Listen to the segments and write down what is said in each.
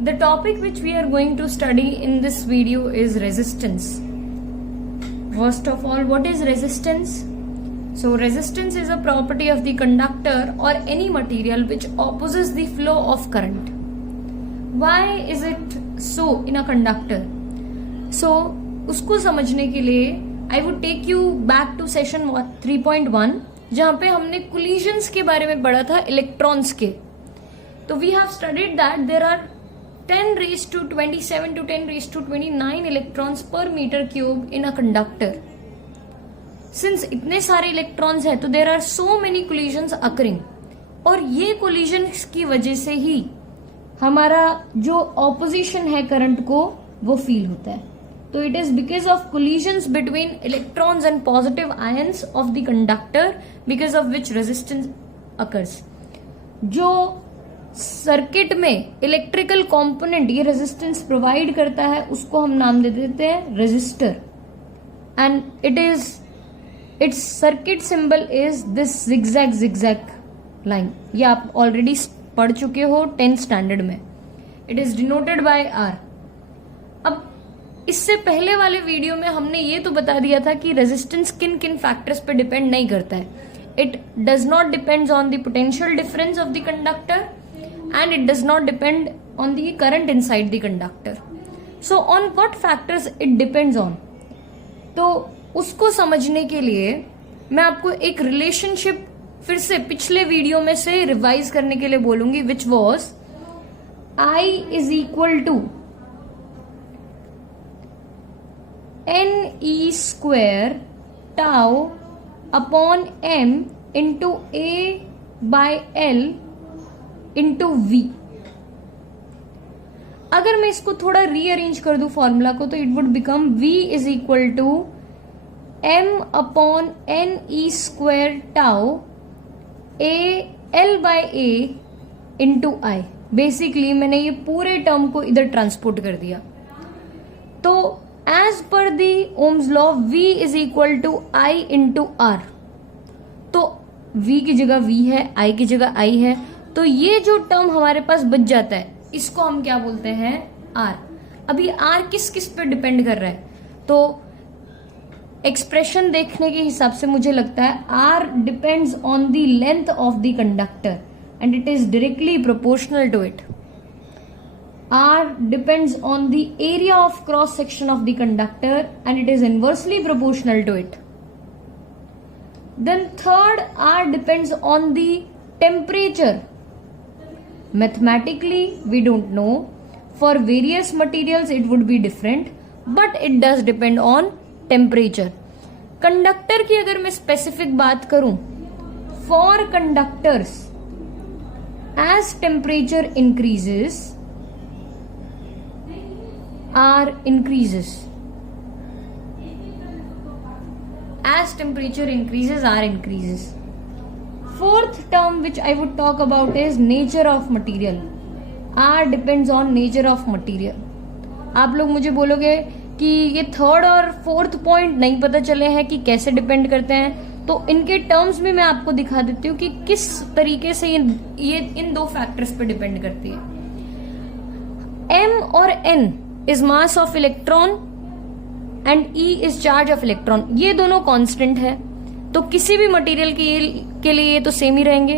The topic which we are going to study in this video is resistance. First of all, what is resistance? So resistance is a property of the conductor or any material which opposes the flow of current. Why is it so in a conductor? So उसको समझने के लिए I would take you back to session 3.1 जहाँ पे हमने collisions के बारे में पढ़ा था इलेक्ट्रॉन्स के. तो we have studied that there are 10 raised to 27 to 10 raised to 29 electrons per meter cube in a conductor. Since इतने सारे इलेक्ट्रॉन्स हैं तो there are so many collisions occurring और ये collisions की वजह से ही हमारा जो opposition है करंट को वो फील होता है. तो it is because of collisions between electrons and positive ions of the conductor because of which resistance occurs. जो सर्किट में इलेक्ट्रिकल कंपोनेंट ये रेजिस्टेंस प्रोवाइड करता है उसको हम नाम दे देते हैं resistor. And it's circuit symbol is this zigzag line. ये आप ऑलरेडी पढ़ चुके हो 10th स्टैंडर्ड में. It is denoted by R. अब इससे पहले वाले वीडियो में हमने ये तो बता दिया था कि रेजिस्टेंस किन किन फैक्टर्स पे डिपेंड नहीं करता है. It does not depends on the potential difference of the conductor and it does not depend on the current inside the conductor. So on what factors it depends on? तो उसको समझने के लिए मैं आपको एक रिलेशनशिप फिर से पिछले वीडियो में से रिवाइज करने के लिए बोलूंगी which was I is equal to NE square tau upon M into A by L into V. अगर मैं इसको थोड़ा रीअरेंज कर दूं फॉर्मूला को तो it would become V is equal to M upon N E square tau A L by A into I. Basically मैंने ये पूरे टर्म को इधर ट्रांसपोर्ट कर दिया. तो एज पर the Ohm's law V is equal to I into R. तो V की जगह V है, I की जगह I है. तो ये जो टर्म हमारे पास बच जाता है इसको हम क्या बोलते हैं R. अभी R किस किस पे डिपेंड कर रहा है तो एक्सप्रेशन देखने के हिसाब से मुझे लगता है R depends on the length of the conductor and it is directly proportional to it. R depends on the area of cross section of the conductor and it is inversely proportional to it. Then third R depends on the temperature. Mathematically we don't know, for various materials it would be different but it does depend on temperature. Conductor की अगर मैं specific बात करूं, for conductors as temperature increases R increases. As temperature increases R increases. Fourth term which I would talk about is nature of material. R depends on nature of material. आप लोग मुझे बोलोगे कि ये थर्ड और fourth point नहीं पता चले हैं कि कैसे डिपेंड करते हैं, तो इनके टर्म्स भी मैं आपको दिखा देती हूँ कि किस तरीके से ये इन दो फैक्टर्स पे डिपेंड करती है. M और N is mass of electron and E is charge of electron. ये दोनों कांस्टेंट है तो किसी भी मटेरियल के लिए ये तो सेम ही रहेंगे.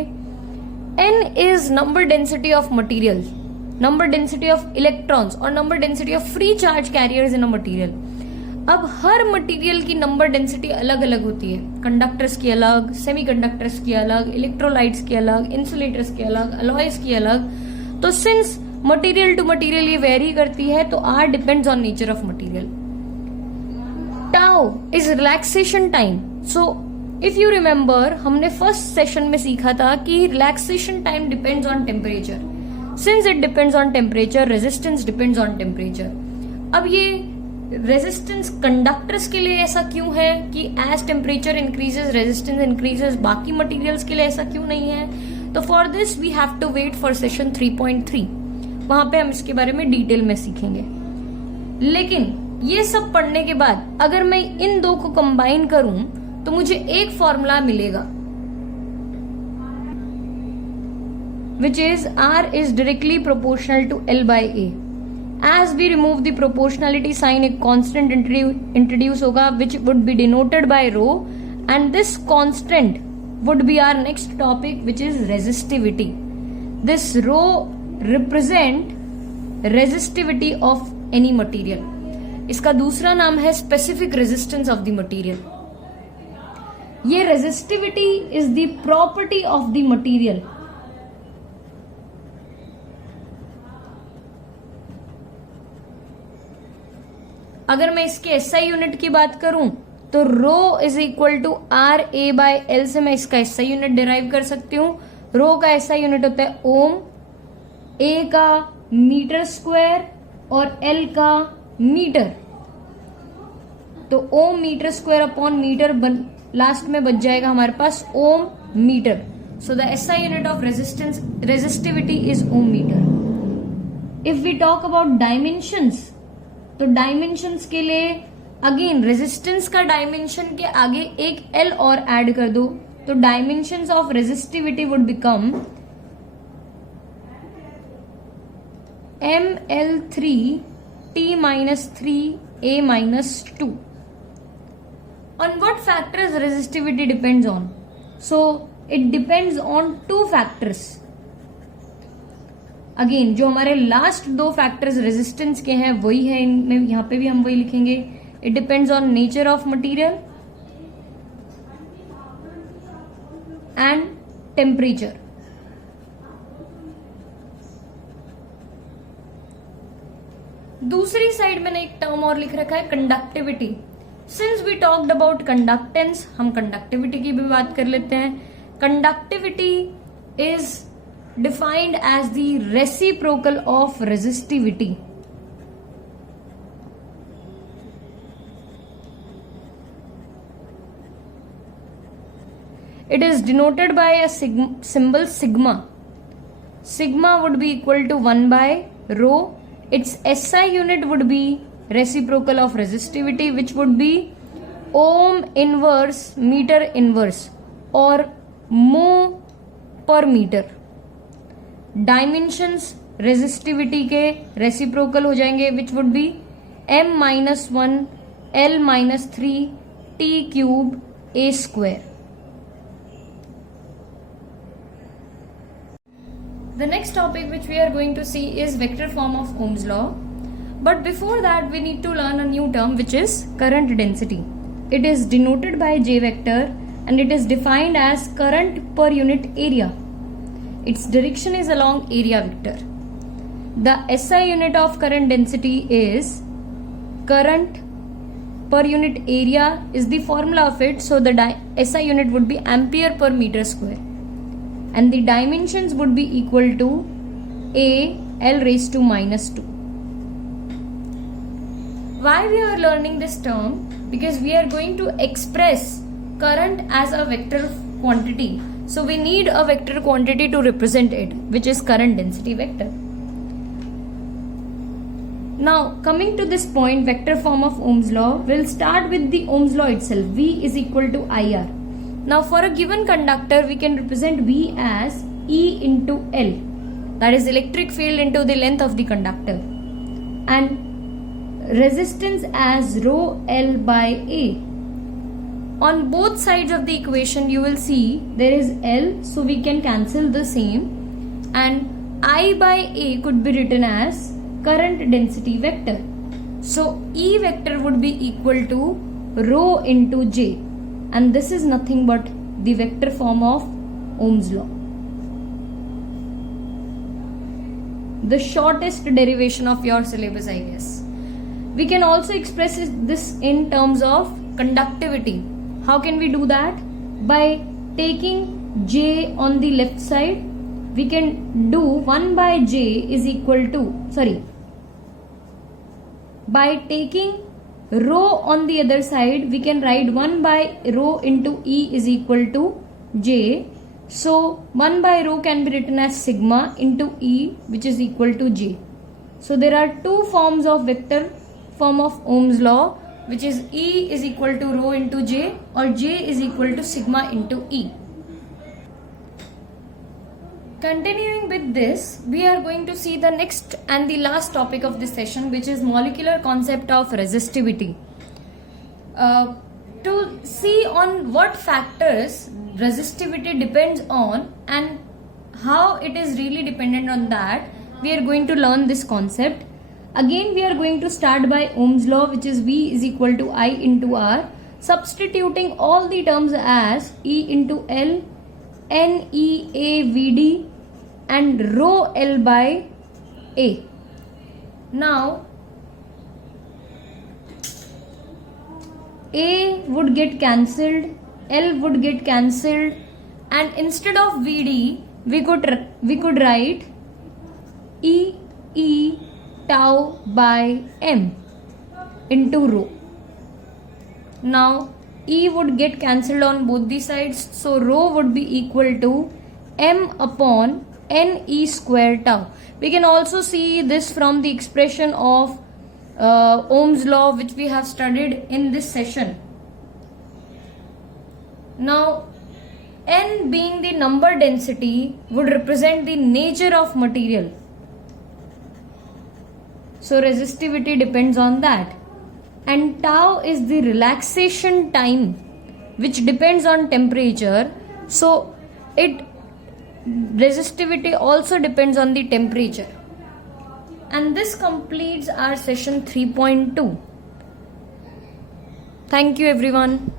N is number density of material, number density of electrons और number density of free charge carriers in a material. अब हर मटेरियल की नंबर डेंसिटी अलग अलग होती है. कंडक्टर्स की अलग, सेमीकंडक्टर्स की अलग, इलेक्ट्रोलाइट्स की अलग, इंसुलेटर्स की अलग, अलॉयज की अलग. तो सिंस मटेरियल टू मटेरियल ये वेरी करती है तो R depends on nature of material. Tau is relaxation time. So if you remember हमने फर्स्ट सेशन में सीखा था कि relaxation time depends on temperature. Since it depends on temperature resistance depends on temperature. अब ये रेजिस्टेंस कंडक्टर्स के लिए ऐसा क्यों है कि as temperature increases resistance increases, बाकी मटेरियल्स के लिए ऐसा क्यों नहीं है? तो for this we have to wait for session 3.3. वहां पे हम इसके बारे में डिटेल में सीखेंगे. लेकिन ये सब पढ़ने के बाद अगर मैं इन दो को कंबाइन करूं तो मुझे एक फॉर्मूला मिलेगा. which is R is directly proportional to L by A. As we remove the proportionality sign, a constant introduce होगा which would be denoted by rho, and this constant would be our next topic, which is resistivity. This rho represent resistivity of any material. इसका दूसरा नाम है specific resistance of the material. ये resistivity is the property of the material. अगर मैं इसके SI unit की बात करूं तो rho is equal to R A by L से मैं इसका SI यूनिट डिराइव कर सकती हूं. रो का SI यूनिट होता है ओम, ए का मीटर स्क्वायर और एल का मीटर. तो ohm metre square upon metre last में बच जाएगा हमारे पास ohm metre. So the SI unit of resistivity is ohm metre. If we talk about dimensions, तो डायमेंशंस के लिए अगेन रेजिस्टेंस का डायमेंशन के आगे एक L और ऐड कर दो, तो dimensions of resistivity would become ML3 T-3A-2. On what factors resistivity depends on? So it depends on two factors. Again जो हमारे लास्ट दो फैक्टर्स रेजिस्टेंस के हैं वही है, इनमें यहां पे भी हम वही लिखेंगे. It depends on nature of material and temperature. दूसरी साइड मैंने एक टर्म और लिख रखा है conductivity. Since we talked about conductance, हम कंडक्टिविटी की भी बात कर लेते हैं. Conductivity is defined as the reciprocal of resistivity. It is denoted by a symbol sigma. Sigma would be equal to 1 by rho. Its SI unit would be reciprocal of resistivity, which would be ohm inverse meter inverse or mho per meter. Dimensions resistivity के reciprocal हो जाएंगे, which would be M-1 L-3 T³ A². The next topic which we are going to see is vector form of Ohm's law. But before that we need to learn a new term, which is current density. It is denoted by J vector and it is defined as current per unit area. Its direction is along area vector. The SI unit of current density is current per unit area is the formula of it. So the SI unit would be ampere per meter square. And the dimensions would be equal to A L raised to -2. Why we are learning this term? Because we are going to express current as a vector quantity. So we need a vector quantity to represent it, which is current density vector. Now coming to this point, vector form of Ohm's law, we'll start with the Ohm's law itself. V is equal to IR. Now for a given conductor, we can represent V as E into L. That is electric field into the length of the conductor. And resistance as rho L by A. On both sides of the equation you will see there is L, so we can cancel the same, and I by A could be written as current density vector. So E vector would be equal to rho into J, and this is nothing but the vector form of Ohm's law. The shortest derivation of your syllabus, I guess. We can also express this in terms of conductivity. How can we do that? By taking J on the left side, we can do 1 by J is equal to, by taking rho on the other side, we can write 1 by rho into E is equal to J. So 1 by rho can be written as sigma into E, which is equal to J. So there are two forms of vector form of Ohm's law, which is E is equal to rho into J or J is equal to sigma into E. Continuing with this, we are going to see the next and the last topic of this session, which is molecular concept of resistivity. To see on what factors resistivity depends on and how it is really dependent on that, we are going to learn this concept. Again, we are going to start by Ohm's law, which is V is equal to I into R, substituting all the terms as E into L, N E A V D and rho L by A. Now, A would get cancelled, L would get cancelled, and instead of VD, we could write E tau by M into rho. Now, E would get cancelled on both the sides, so rho would be equal to M upon Ne square tau. We can also see this from the expression of Ohm's law, which we have studied in this session. Now, N being the number density would represent the nature of material. So resistivity depends on that. And tau is the relaxation time, which depends on temperature. So resistivity also depends on the temperature. And this completes our session 3.2. Thank you everyone.